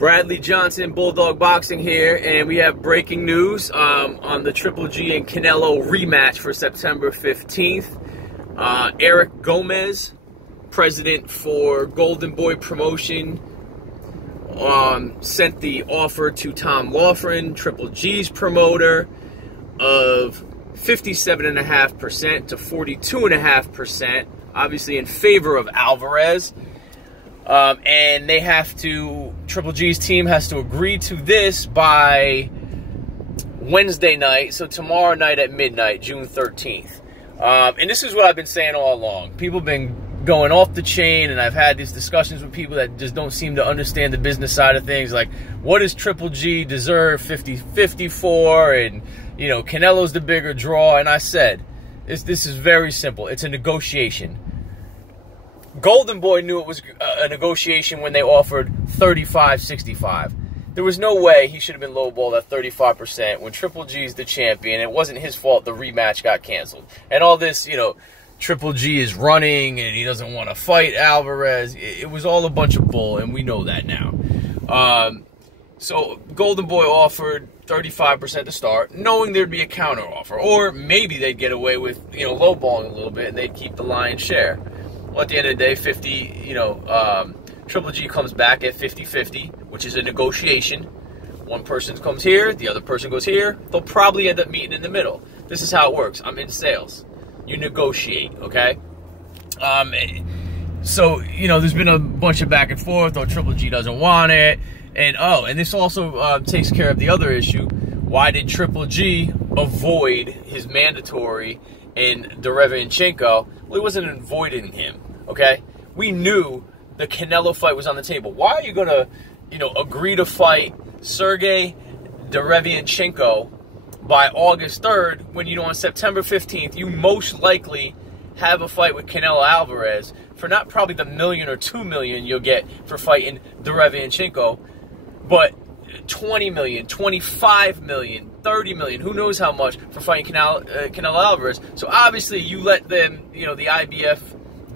Bradley Johnson, Bulldog Boxing here, and we have breaking news on the Triple G and Canelo rematch for September 15th. Eric Gomez, president for Golden Boy Promotion, sent the offer to Tom Laughlin, Triple G's promoter, of 57.5% to 42.5%, obviously in favor of Alvarez. And they have to, Triple G's team has to agree to this by Wednesday night, so tomorrow night at midnight, June 13th. And this is what I've been saying all along. People have been going off the chain, and I've had these discussions with people that just don't seem to understand the business side of things. Like, what does Triple G deserve 50-50 for? And, you know, Canelo's the bigger draw. And I said, this is very simple. It's a negotiation. Golden Boy knew it was a negotiation when they offered 35-65. There was no way he should have been lowballed at 35% when Triple G's the champion. It wasn't his fault the rematch got canceled. And all this, you know, Triple G is running and he doesn't want to fight Alvarez. It was all a bunch of bull, and we know that now. So Golden Boy offered 35% to start, knowing there'd be a counter offer. Or maybe they'd get away with, you know, lowballing a little bit and they'd keep the lion's share. Well, at the end of the day, Triple G comes back at 50-50, which is a negotiation. One person comes here, the other person goes here. They'll probably end up meeting in the middle. This is how it works. I'm in sales. You negotiate, okay? So, you know, there's been a bunch of back and forth. Oh, Triple G doesn't want it. And, and this also takes care of the other issue. Why did Triple G avoid his mandatory in Derevianchenko? Well, he wasn't avoiding him, okay? We knew the Canelo fight was on the table. Why are you going to, you know, agree to fight Sergey Derevianchenko by August 3rd when, you know, on September 15th, you most likely have a fight with Canelo Alvarez for not probably the $1 million or $2 million you'll get for fighting Derevianchenko, but $20 million, $25 million, $30 million, who knows how much for fighting Canelo Alvarez. So obviously you let them, you know, the IBF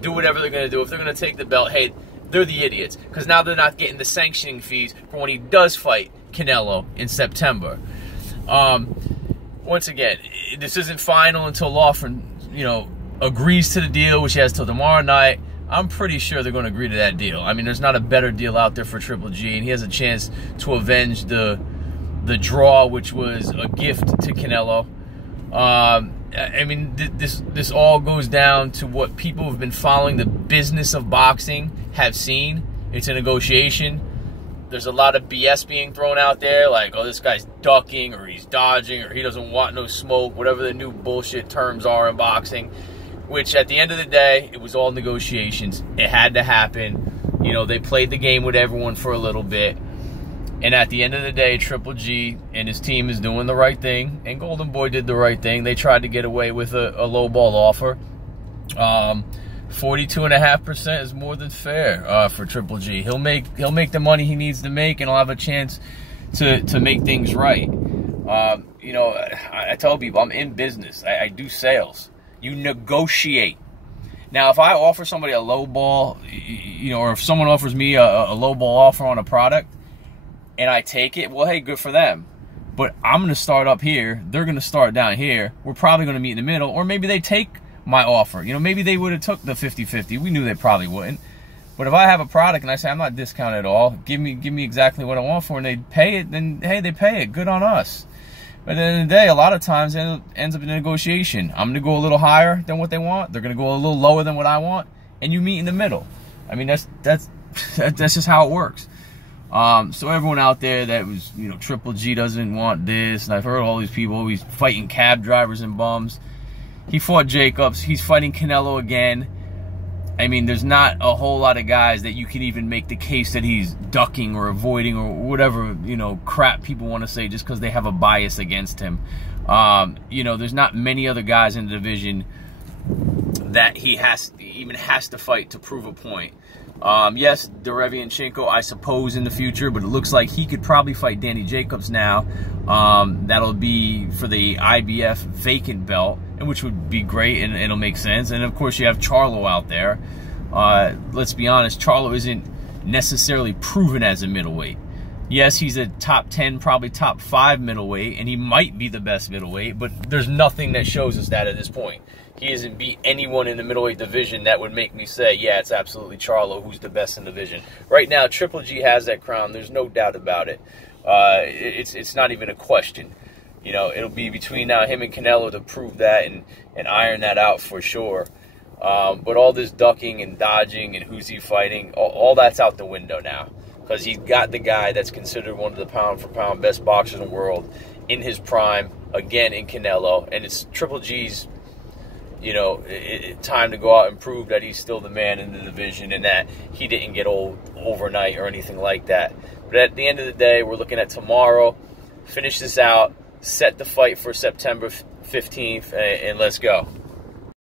do whatever they're going to do. If they're going to take the belt, hey, they're the idiots, because now they're not getting the sanctioning fees for when he does fight Canelo in September. Once again, this isn't final until Laughlin, you know, agrees to the deal, which he has till tomorrow night. I'm pretty sure they're going to agree to that deal. I mean, there's not a better deal out there for Triple G, and he has a chance to avenge the draw, which was a gift to Canelo. I mean, this all goes down to what people who've been following the business of boxing have seen. It's a negotiation. There's a lot of BS being thrown out there, like, oh, this guy's ducking, or he's dodging, or he doesn't want no smoke, whatever the new bullshit terms are in boxing. Which, at the end of the day, it was all negotiations. It had to happen. You know, they played the game with everyone for a little bit. And at the end of the day, Triple G and his team is doing the right thing. And Golden Boy did the right thing. They tried to get away with a low-ball offer. 42.5% is more than fair for Triple G. He'll make the money he needs to make, and he'll have a chance to make things right. You know, I tell people, I'm in business. I do sales. You negotiate. Now, if I offer somebody a low ball, you know, or if someone offers me a low ball offer on a product and I take it, well, hey, good for them. But I'm going to start up here. They're going to start down here. We're probably going to meet in the middle, or maybe they take my offer. You know, maybe they would have took the 50-50. We knew they probably wouldn't. But if I have a product and I say, I'm not discounted at all, give me exactly what I want for it, and they pay it, then, hey, they pay it. Good on us. But at the end of the day, a lot of times it ends up in a negotiation. I'm going to go a little higher than what they want. They're going to go a little lower than what I want. And you meet in the middle. I mean, that's just how it works. So everyone out there that was, you know, Triple G doesn't want this. And I've heard all these people always fighting cab drivers and bums. He fought Jacobs. He's fighting Canelo again. I mean, there's not a whole lot of guys that you can even make the case that he's ducking or avoiding or whatever, you know, crap people want to say just because they have a bias against him. You know, there's not many other guys in the division that he even has to fight to prove a point. Yes, Derevianchenko, I suppose, in the future, but it looks like he could probably fight Danny Jacobs now. That'll be for the IBF vacant belt, and which would be great, and it'll make sense. And, of course, you have Charlo out there. Let's be honest, Charlo isn't necessarily proven as a middleweight. Yes, he's a top 10, probably top 5 middleweight, and he might be the best middleweight, but there's nothing that shows us that at this point. He hasn't beat anyone in the middleweight division that would make me say, yeah, it's absolutely Charlo who's the best in the division. Right now, Triple G has that crown. There's no doubt about it. It's not even a question. You know, it'll be between now him and Canelo to prove that and iron that out for sure. But all this ducking and dodging and who's he fighting, all that's out the window now. Because he's got the guy that's considered one of the pound-for-pound best boxers in the world in his prime, again in Canelo. And it's Triple G's, you know, time to go out and prove that he's still the man in the division and that he didn't get old overnight or anything like that. But at the end of the day, we're looking at tomorrow, finish this out, set the fight for September 15th, and let's go.